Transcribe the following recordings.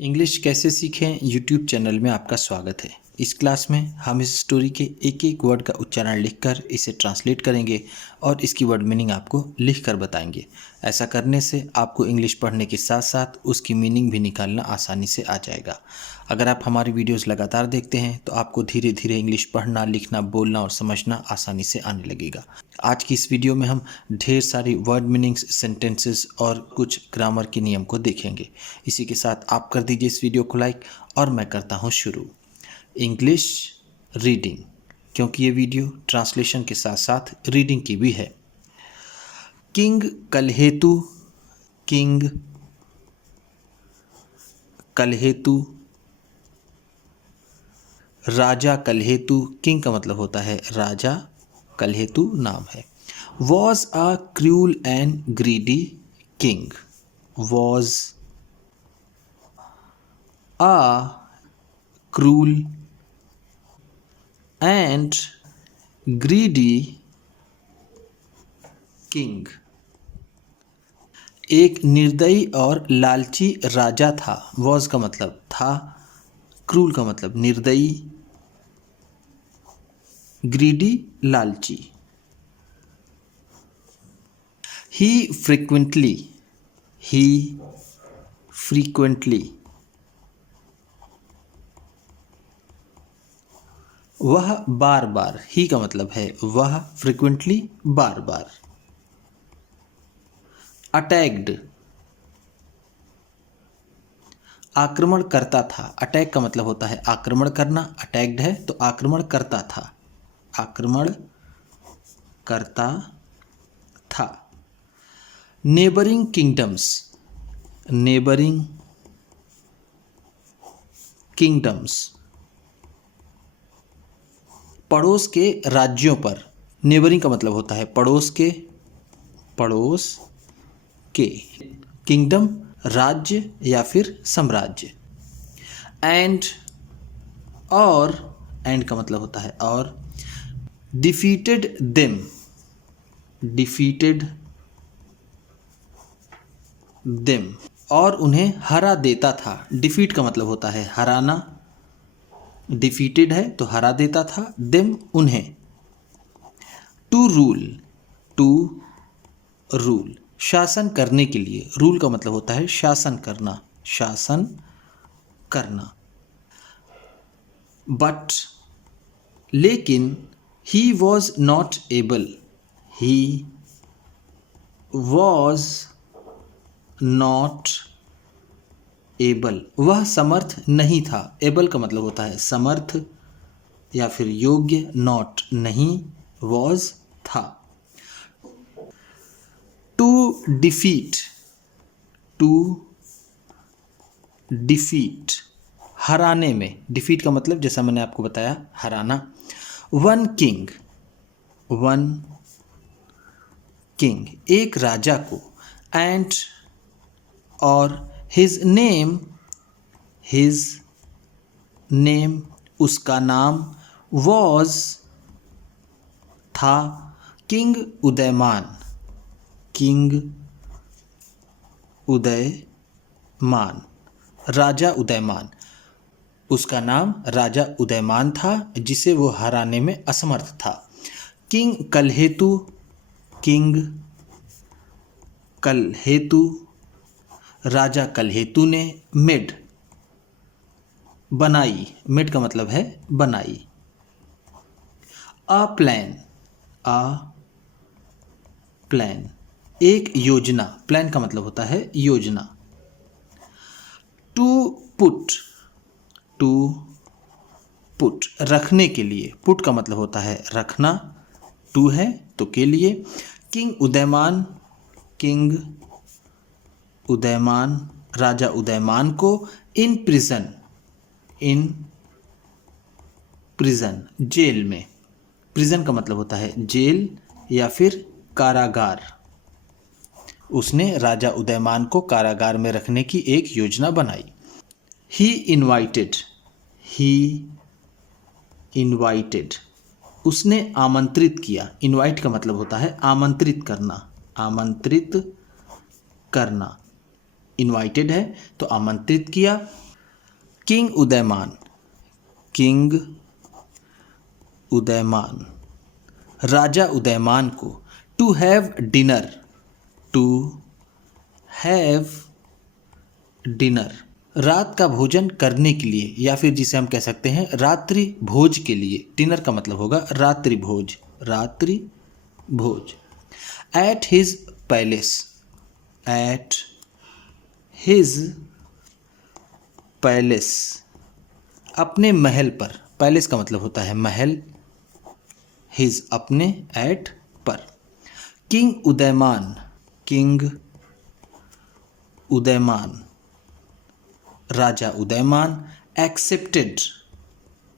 English कैसे सीखें YouTube channel में आपका स्वागत है। इस क्लास में हम इस स्टोरी के एक एक वर्ड का उच्चारण लिखकर इसे ट्रांसलेट करेंगे और इसकी वर्ड मीनिंग आपको लिखकर बताएंगे। ऐसा करने से आपको इंग्लिश पढ़ने के साथ साथ उसकी मीनिंग भी निकालना आसानी से आ जाएगा। अगर आप हमारी वीडियोस लगातार देखते हैं तो आपको धीरे धीरे इंग्लिश पढ़ना, लिखना, बोलना और समझना आसानी से आने लगेगा। आज की इस वीडियो में हम ढेर सारी वर्ड मीनिंग्स, सेंटेंसेस और कुछ ग्रामर के नियम को देखेंगे। इसी के साथ आप कर दीजिए इस वीडियो को लाइक और मैं करता हूँ शुरू। इंग्लिश रीडिंग, क्योंकि ये वीडियो ट्रांसलेशन के साथ साथ रीडिंग की भी है। किंग कलहेतु, किंग कलहेतु, राजा कलहेतु। किंग का मतलब होता है राजा, कलहेतु नाम है। Was a cruel and greedy king, was a cruel and greedy king. एक निर्दयी और लालची राजा था। वॉज का मतलब था, क्रूल का मतलब निर्दयी, ग्रीडी लालची। ही फ्रीक्वेंटली, ही फ्रीक्वेंटली, वह बार बार। ही का मतलब है वह, फ्रीक्वेंटली बार बार। अटैक्ड, आक्रमण करता था। अटैक का मतलब होता है आक्रमण करना, अटैक्ड है तो आक्रमण करता था, आक्रमण करता था। नेबरिंग किंगडम्स, नेबरिंग किंगडम्स, पड़ोस के राज्यों पर। नेबरिंग का मतलब होता है पड़ोस के, पड़ोस के। किंगडम राज्य या फिर साम्राज्य। एंड, और, एंड का मतलब होता है और। डिफीटेड देम, डिफीटेड देम, और उन्हें हरा देता था। डिफीट का मतलब होता है हराना, डिफीटेड है तो हरा देता था, देम उन्हें। टू रूल, टू रूल, शासन करने के लिए। रूल का मतलब होता है शासन करना, शासन करना। बट, लेकिन, he was not able, he was not able, वह समर्थ नहीं था। एबल का मतलब होता है समर्थ या फिर योग्य, नॉट नहीं, वॉज था। टू डिफीट, टू डिफीट, हराने में। डिफीट का मतलब जैसा मैंने आपको बताया हराना। वन किंग, वन किंग, एक राजा को। एंड, और। हिज नेम, हिज नेम, उसका नाम। वॉज, था। किंग उदयमान, किंग उदयमान, राजा उदयमान, उसका नाम राजा उदयमान था जिसे वो हराने में असमर्थ था। किंग कलहेतु, किंग कलहेतु, राजा कलहेतु ने। मेड, बनाई। मेड का मतलब है बनाई। अ प्लान, अ प्लान, एक योजना। प्लान का मतलब होता है योजना। टू पुट, टू पुट, रखने के लिए। पुट का मतलब होता है रखना, टू है तो के लिए। किंग उदयमान, किंग उदयमान, राजा उदयमान को। In prison, in prison, jail में। प्रिजन का मतलब होता है जेल या फिर कारागार। उसने राजा उदयमान को कारागार में रखने की एक योजना बनाई। ही इनवाइटेड, ही इनवाइटेड, उसने आमंत्रित किया। इनवाइट का मतलब होता है आमंत्रित करना, आमंत्रित करना। इनवाइटेड है तो आमंत्रित किया। किंग उदयमान, किंग उदयमान, राजा उदयमान को to have dinner, to have dinner, रात का भोजन करने के लिए, या फिर जिसे हम कह सकते हैं रात्रि भोज के लिए। डिनर का मतलब होगा रात्रि भोज, रात्रि भोज। At his palace, at his palace, अपने महल पर। पैलेस का मतलब होता है महल, हिज अपने, एट पर। किंग उदयमान, किंग उदयमान, राजा उदयमान एक्सेप्टेड,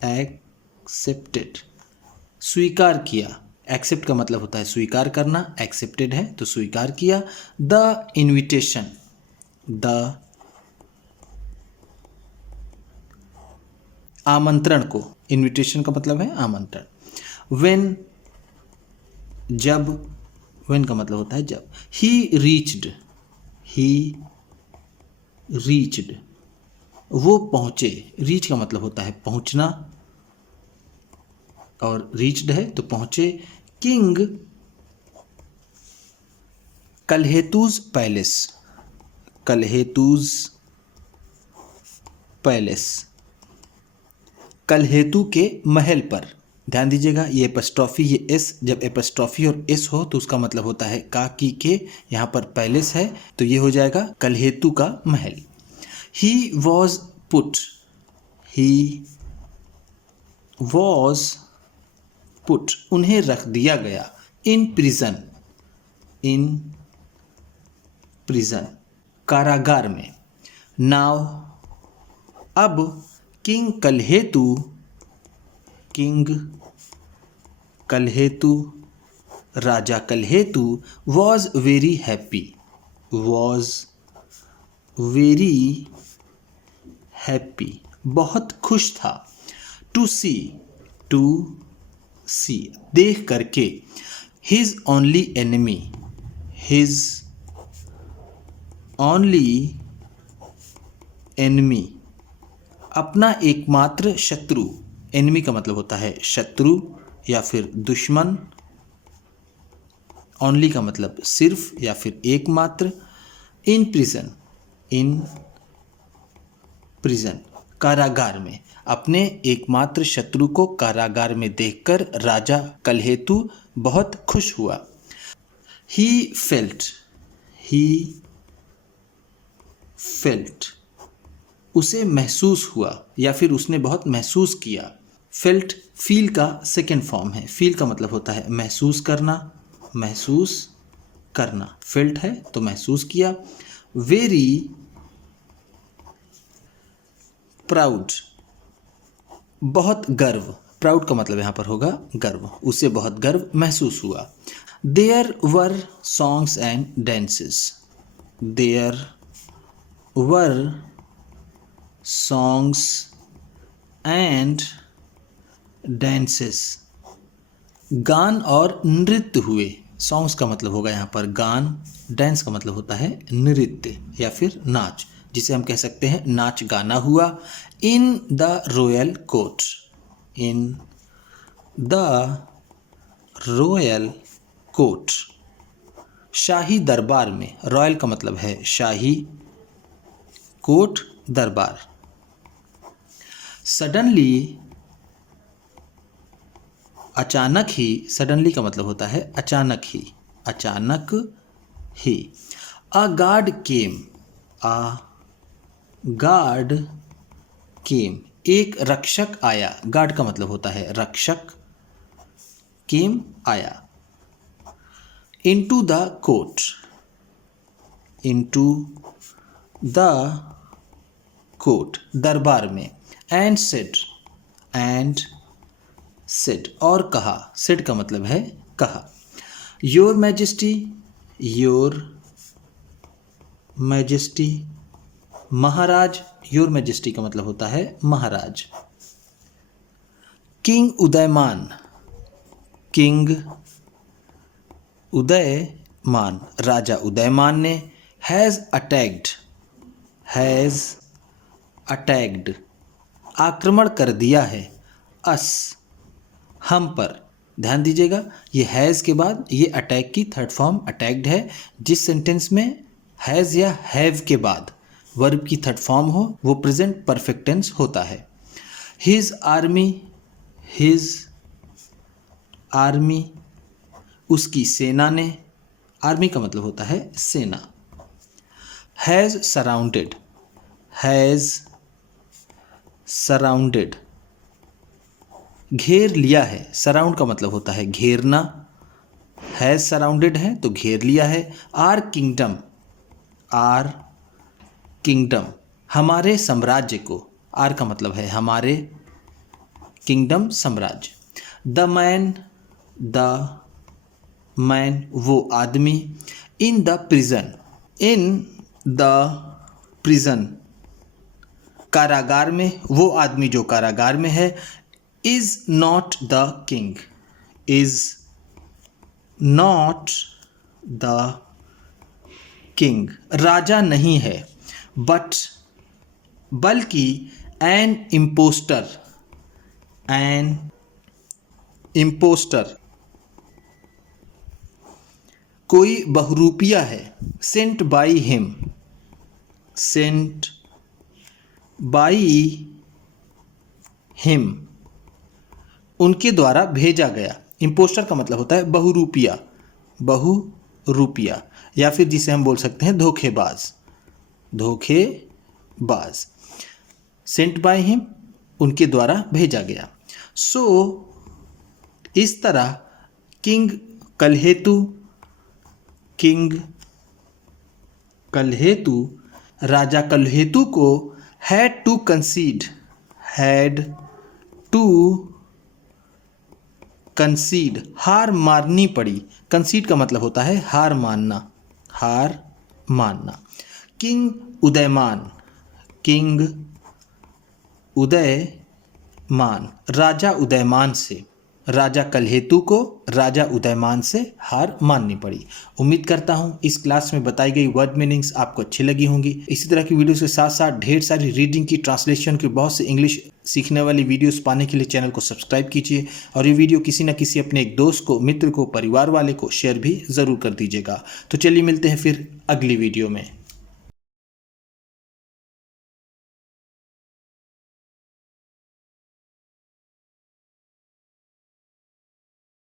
एक्सेप्टेड, स्वीकार किया। एक्सेप्ट का मतलब होता है स्वीकार करना, एक्सेप्टेड है तो स्वीकार किया। द इन्विटेशन, द आमंत्रण को, इन्विटेशन का मतलब है आमंत्रण। व्हेन, जब, व्हेन का मतलब होता है जब। ही रीच्ड, ही रीच्ड, वो पहुंचे। रीच का मतलब होता है पहुंचना और रीच्ड है तो पहुंचे। किंग कलहेतुज पैलेस, कलहेतुज पैलेस, कलहेतु के महल पर। ध्यान दीजिएगा ये एपस्ट्रॉफी, ये एस, जब एपस्ट्रॉफी और एस हो तो उसका मतलब होता है का की के, यहाँ पर पैलेस है तो ये हो जाएगा कलहेतु का महल। He was put, he was put, उन्हें रख दिया गया। इन प्रिजन, इन प्रिजन, कारागार में। नाउ, अब। किंग कलहेतु, किंग कलहेतु, राजा Kalhetu was very happy, was very happy, बहुत खुश था। टू सी, टू सी, देख करके। His only enemy, his only enemy, अपना एकमात्र शत्रु। एनिमी का मतलब होता है शत्रु या फिर दुश्मन। ओनली का मतलब सिर्फ या फिर एकमात्र। इन प्रिजन, इन प्रिजन, कारागार में। अपने एकमात्र शत्रु को कारागार में देखकर राजा कलहेतु बहुत खुश हुआ। ही फेल्ट, ही फेल्ट, उसे महसूस हुआ या फिर उसने बहुत महसूस किया। फेल्ट फील का सेकेंड फॉर्म है। फील का मतलब होता है महसूस करना, महसूस करना। फेल्ट है तो महसूस किया। वेरी प्राउड, बहुत गर्व। प्राउड का मतलब यहाँ पर होगा गर्व, उसे बहुत गर्व महसूस हुआ। There were songs and dances, there were songs and dances, गान और नृत्य हुए। सॉन्ग्स का मतलब होगा यहाँ पर गान, डांस का मतलब होता है नृत्य या फिर नाच, जिसे हम कह सकते हैं नाच गाना हुआ। In the royal court, in the royal court, शाही दरबार में। रॉयल का मतलब है शाही, कोर्ट दरबार। सडनली, अचानक ही। सडनली का मतलब होता है अचानक ही, अचानक ही। A guard came, a guard केम, एक रक्षक आया। गार्ड का मतलब होता है रक्षक, केम आया। Into the court, into the court दरबार में। एंड सेड, एंड सेड और कहा। सेड का मतलब है कहा। Your majesty, your majesty, Maharaj. Your majesty का मतलब होता है महाराज। किंग उदयमान, किंग उदयमान, राजा उदयमान ने। हैज़ अटैक्ड, हैज़ अटैक्ड, आक्रमण कर दिया है, अस, हम पर। ध्यान दीजिएगा, ये हैज़ के बाद ये अटैक की थर्ड फॉर्म अटैक्ड है। जिस सेंटेंस में हैज़ या हैव के बाद वर्ब की थर्ड फॉर्म हो वो प्रेजेंट परफेक्ट टेंस होता है। हिज आर्मी, उसकी सेना ने, आर्मी का मतलब होता है सेना। हैज़ सराउंडेड, घेर लिया है। सराउंड का मतलब होता है घेरना, हैज़ सराउंडेड है तो घेर लिया है। आर किंगडम, हमारे साम्राज्य को, आर का मतलब है हमारे, किंगडम साम्राज्य। द मैन वो आदमी। इन द प्रिजन कारागार में, वो आदमी जो कारागार में है। इज नॉट द किंग, राजा नहीं है। बल्कि एन इम्पोस्टर, कोई बहुरूपिया है। सेंट बाई हिम, उनके द्वारा भेजा गया। इम्पोस्टर का मतलब होता है बहुरूपिया, या फिर जिसे हम बोल सकते हैं धोखेबाज। सेंट बाय हिम, उनके द्वारा भेजा गया। सो इस तरह किंग कलहेतु, राजा कलहेतु को हैड टू कंसीड, हार मारनी पड़ी। कंसीड का मतलब होता है हार मानना। किंग उदयमान, राजा उदयमान से, राजा कलहेतु को राजा उदयमान से हार माननी पड़ी। उम्मीद करता हूँ इस क्लास में बताई गई वर्ड मीनिंग्स आपको अच्छी लगी होंगी। इसी तरह की वीडियो के साथ साथ ढेर सारी रीडिंग की, ट्रांसलेशन की, बहुत से इंग्लिश सीखने वाली वीडियोस पाने के लिए चैनल को सब्सक्राइब कीजिए और ये वीडियो किसी न किसी अपने एक दोस्त को, मित्र को, परिवार वाले को शेयर भी ज़रूर कर दीजिएगा। तो चलिए मिलते हैं फिर अगली वीडियो में।